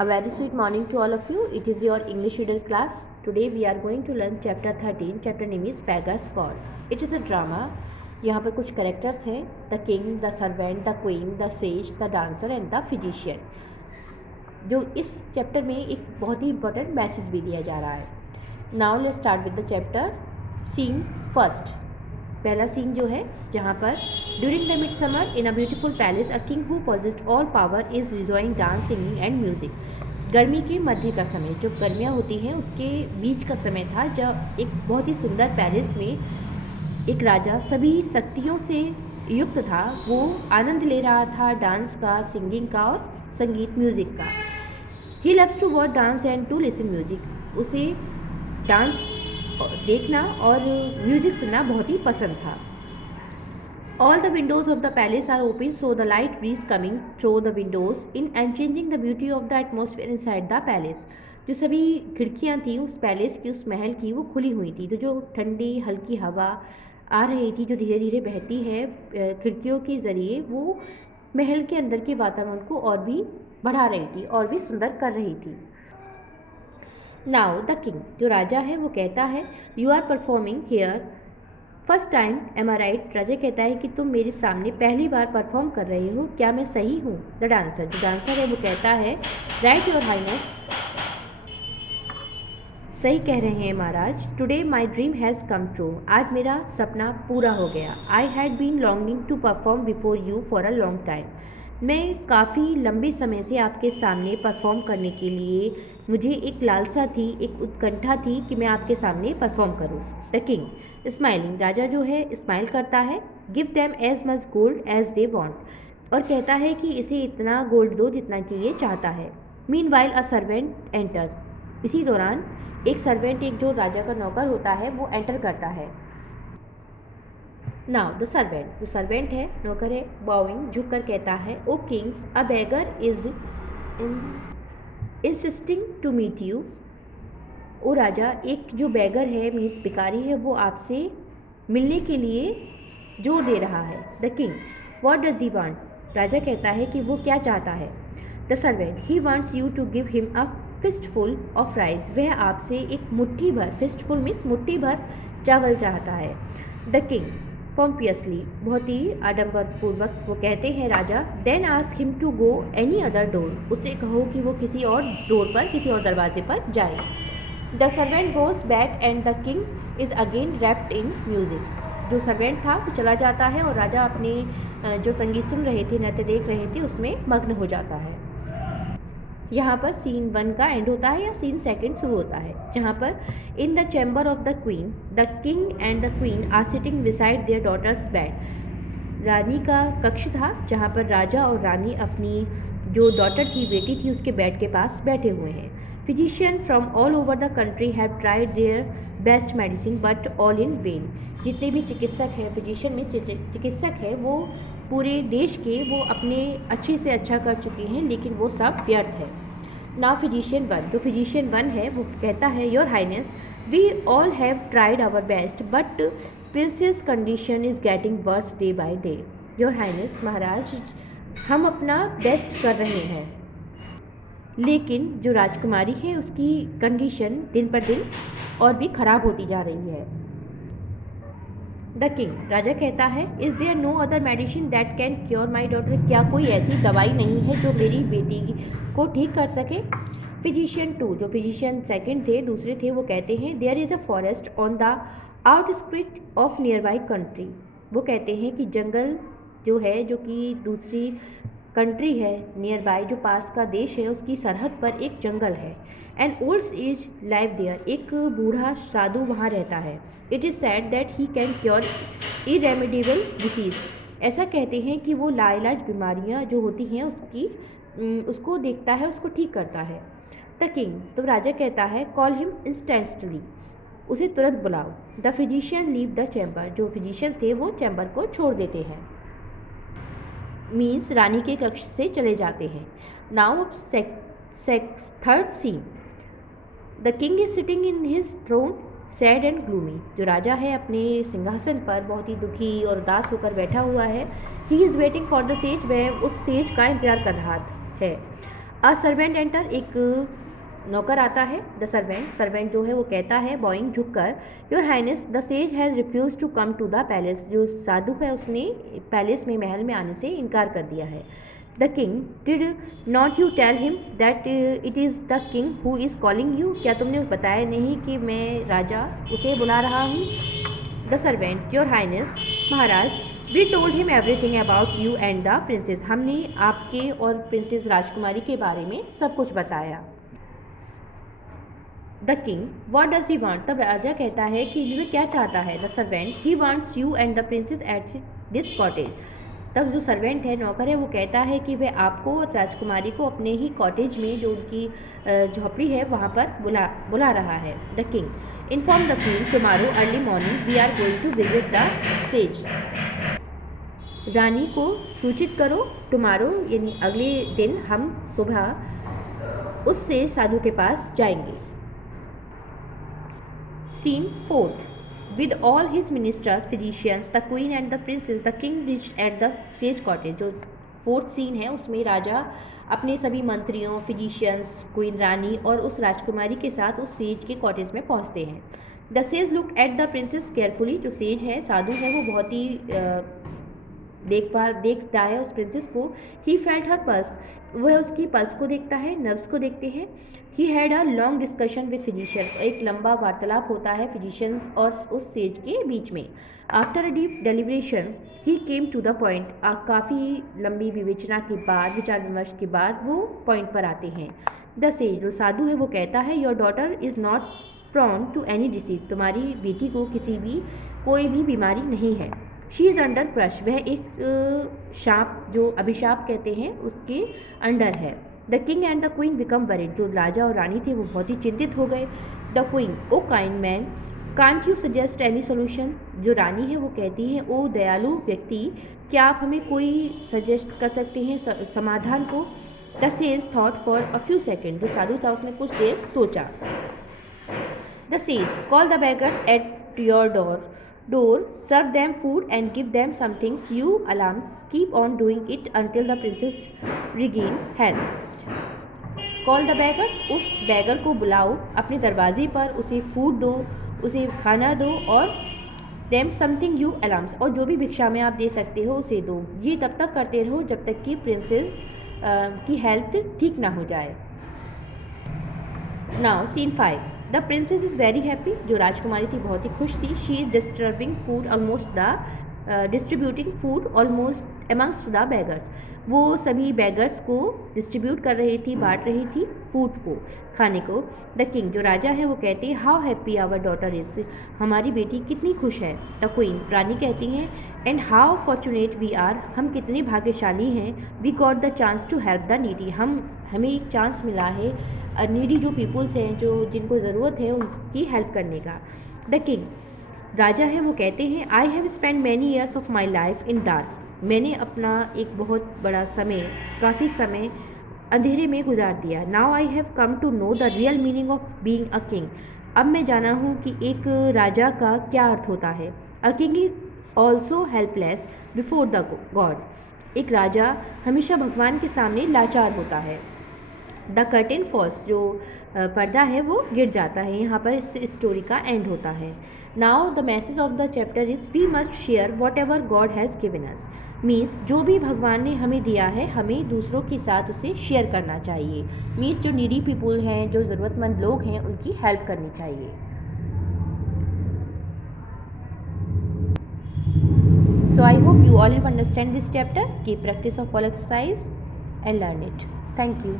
A very sweet morning to all of you. It is your English reader class. Today we are going to learn chapter 13. Chapter name is Beggar's Call. It is a drama. यहाँ पर कुछ characters हैं, the king, the servant, the queen, the sage, the dancer and the physician, जो इस chapter में एक बहुत ही important message भी दिया जा रहा है. Now let's start with the chapter. Scene first. पहला सीन जो है, जहाँ पर during the mid summer in a beautiful palace a king who possessed all power is rejoicing dance, singing and music. गर्मी के मध्य का समय, जो गर्मियाँ होती हैं उसके बीच का समय था, जब एक बहुत ही सुंदर पैलेस में एक राजा सभी शक्तियों से युक्त था. वो आनंद ले रहा था डांस का, सिंगिंग का और संगीत म्यूज़िक का. He loves to watch dance and to listen music. उसे डांस देखना और म्यूज़िक सुनना बहुत ही पसंद था. All the windows of the palace are open, so the light breeze coming through the windows in and changing the beauty of the atmosphere inside the palace. जो सभी खिड़कियाँ थी उस पैलेस की, उस महल की, वो खुली हुई थी. तो जो ठंडी हल्की हवा आ रही थी, जो धीरे धीरे बहती है खिड़कियों के ज़रिए, वो महल के अंदर के वातावरण को और भी बढ़ा रही थी और भी सुंदर कर रही थी. नाउ द किंग, जो राजा है, वो कहता है, you are performing here first time, am I right. राजा कहता है कि तुम मेरे सामने पहली बार परफॉर्म कर रहे हो, क्या मैं सही हूँ? द डांसर, जो डांसर है, वो कहता है, राइट योर हाइनेस, सही कह रहे हैं महाराज. Today my dream has come true, आज मेरा सपना पूरा हो गया. I had been longing to perform before you for a long time, मैं काफ़ी लंबे समय से आपके सामने परफॉर्म करने के लिए, मुझे एक लालसा थी, एक उत्कंठा थी कि मैं आपके सामने परफॉर्म करूं. द किंग स्माइलिंग, राजा जो है स्माइल करता है. Give them as much gold as they want, और कहता है कि इसे इतना गोल्ड दो जितना कि ये चाहता है. Mean while a servant enters, इसी दौरान एक सर्वेंट, एक जो राजा का नौकर होता है, वो एंटर करता है. नाउ द सर्वेंट है, नौकर है, बॉविंग, झुक कर कहता है, O kings, a beggar is insisting to meet you. ओ राजा, एक जो बेगर है, मीन्स भिखारी है, वो आपसे मिलने के लिए जोर दे रहा है. The king, what does he want, राजा कहता है कि वो क्या चाहता है. The servant, he wants you to give him a fistful of rice, वह आपसे एक मुट्ठी भर, फिस्टफुल मीन्स मुट्ठी भर चावल चाहता है. द किंग पॉम्पियसली, बहुत ही आडंबरपूर्वक वो कहते हैं राजा, then ask him to go any other door, उससे कहो कि वो किसी और डोर पर, किसी और दरवाजे पर जाए. The servant goes back and the king is again wrapped in music. जो सर्वेंट था वो चला जाता है और राजा अपने जो संगीत सुन रहे थे, नृत्य देख रहे थे, उसमें मग्न हो जाता है. यहाँ पर सीन 1 का एंड होता है या सीन 2 शुरू होता है, जहाँ पर in the chamber of the queen the king and the queen are sitting beside their daughter's bed. रानी का कक्ष था, जहाँ पर राजा और रानी अपनी जो डॉटर थी, बेटी थी, उसके बेड के पास बैठे हुए हैं. Physician from all over the country have tried their best medicine but all in when. जितने भी चिकित्सक हैं, फिजिशियन में चिकित्सक है, वो पूरे देश के, वो अपने अच्छे से अच्छा कर चुके हैं, लेकिन वो सब व्यर्थ है. नाउ फिजिशियन 1, जो फिजिशियन 1 है, वो कहता है, your highness, we all have tried our best but princess condition is getting worse day by day. Your highness, महाराज, हम अपना बेस्ट कर रहे हैं, लेकिन जो राजकुमारी है उसकी कंडीशन दिन पर दिन और भी ख़राब होती जा रही है. द किंग, राजा कहता है, is there no other medicine that can cure my daughter, क्या कोई ऐसी दवाई नहीं है जो मेरी बेटी को ठीक कर सके. फिजिशियन 2, जो फिजिशियन 2 थे, दूसरे थे, वो कहते हैं, there is a forest on the outskirt of nearby country. वो कहते हैं कि जंगल जो है, जो कि दूसरी कंट्री है, नियर बाई, जो पास का देश है, उसकी सरहद पर एक जंगल है. And old age live there, एक बूढ़ा साधु वहाँ रहता है. It is said that he can cure irremediable disease, ऐसा कहते हैं कि वो लाइलाज बीमारियाँ जो होती हैं उसको देखता है, उसको ठीक करता है. द किंग, तो राजा कहता है, कॉल हिम इंस्टेंटली, उसे तुरंत बुलाओ. The physician leave the chamber, जो फिजिशियन थे वो चैम्बर को छोड़ देते हैं, मीन्स रानी के कक्ष से चले जाते हैं. Now third scene, the king is sitting in his throne sad and gloomy, जो राजा है अपने सिंहासन पर बहुत ही दुखी और उदास होकर बैठा हुआ है. He is waiting for the sage, वह उस सेज का इंतजार कर रहा है. अ सर्वेंट एंटर, एक नौकर आता है। द सर्वेंट जो है वो कहता है बॉइंग झुककर, your highness the sage has refuse to come to the palace, जो साधु है उसने पैलेस में महल में आने से इनकार कर दिया है। The king did not you tell him that it is the king who is calling you, क्या तुमने बताया नहीं कि मैं राजा उसे बुला रहा हूँ। द सर्वेंट, योर हाइनेस महाराज, we told him everything about you and the princess, हमने आपके और प्रिंसेस राजकुमारी के बारे में सब कुछ बताया। The king, what does he want, तब राजा कहता है कि वह क्या चाहता है। The servant, he wants you and the princess at this cottage, तब जो सर्वेंट है नौकर है वो कहता है कि वह आपको और राजकुमारी को अपने ही कॉटेज में जो उनकी झोपड़ी है वहाँ पर बुला रहा है। The king, inform the queen tomorrow early morning we are going to visit the sage, रानी को सूचित करो टुमारो यानी अगले दिन हम सुबह उस सेज साधु के पास जाएंगे। Scene fourth, with all his ministers, physicians, the queen and the princess, the king reached at the sage cottage, जो फोर्थ सीन है उसमें राजा अपने सभी मंत्रियों, फिजिशियंस, क्वीन रानी और उस राजकुमारी के साथ उस सेज के कॉटेज में पहुंचते हैं। The sage looked at the princess carefully, जो सेज है साधु है वो बहुत ही देखता है उस प्रिंसेस को। ही फेल्ट हर पल्स, वह उसकी पल्स को देखता है, नर्व्स को देखते हैं। He had a long discussion with physician, एक लंबा वार्तालाप होता है फिजिशियन और उस सेज के बीच में। After a deep deliberation he came to the point, काफ़ी लंबी विवेचना के बाद, विचार विमर्श के बाद वो पॉइंट पर आते हैं। द सेज, जो साधु है वो कहता है, your daughter is not prone to any disease, तुम्हारी बेटी को कोई भी बीमारी नहीं है। शी इज़ अंडर क्रश, वह एक शाप जो अभिशाप कहते हैं उसके अंडर है। The king and the queen become worried, जो राजा और रानी थे वो बहुत ही चिंतित हो गए। The queen, oh kind man can't you suggest any solution, जो रानी है वो कहती हैं ओ दयालु व्यक्ति, क्या आप हमें कोई सजेस्ट कर सकते हैं समाधान को। The sage thought for a few second, जो साधु था उसने कुछ देर सोचा। The sage, call the beggars at your door, serve them food and give them some things, you alarms keep on doing it until the princess regain health। Call the beggars, उस bagger को बुलाओ अपने दरवाजे पर, उसे food दो, उसे खाना दो, और देम समथिंग यू अलार्म्स, और जो भी भिक्षा में आप दे सकते हो उसे दो। ये तब तक करते रहो जब तक कि प्रिंसेस की हेल्थ ठीक ना हो जाए। Now scene 5, the princess is very happy, जो राजकुमारी थी बहुत ही खुश थी। She is distributing food almost amongst the beggars, वो सभी बेगर्स को डिस्ट्रीब्यूट कर रही थी, बांट रही थी फूड को, खाने को। द किंग, जो राजा है वो कहते हैं, how happy our daughter is, हमारी बेटी कितनी खुश है। द क्वीन, रानी कहती हैं, and how fortunate we are, हम कितने भाग्यशाली हैं। We got the chance to help the needy, हमें एक चांस मिला है नीडी जो पीपल्स हैं, जो जिनको ज़रूरत है उनकी हेल्प करने का। द किंग, राजा है वो कहते हैं, I have spend many years of my life in dark, मैंने अपना एक बहुत बड़ा समय, काफ़ी समय अंधेरे में गुजार दिया। Now I have come to know the real meaning of being a king, अब मैं जाना हूँ कि एक राजा का क्या अर्थ होता है। A king is also helpless before the God, एक राजा हमेशा भगवान के सामने लाचार होता है। द कर्टेन फॉल्स, जो पर्दा है वो गिर जाता है, यहाँ पर इस स्टोरी का एंड होता है। Now the message of the chapter is we must share whatever God has given us, means जो भी भगवान ने हमें दिया है हमें दूसरों के साथ उसे शेयर करना चाहिए। मीन्स जो नीडी पीपुल हैं, जो ज़रूरतमंद लोग हैं, उनकी हेल्प करनी चाहिए। So I hope you all have understand this chapter. Keep practice of all exercise and learn it. Thank you.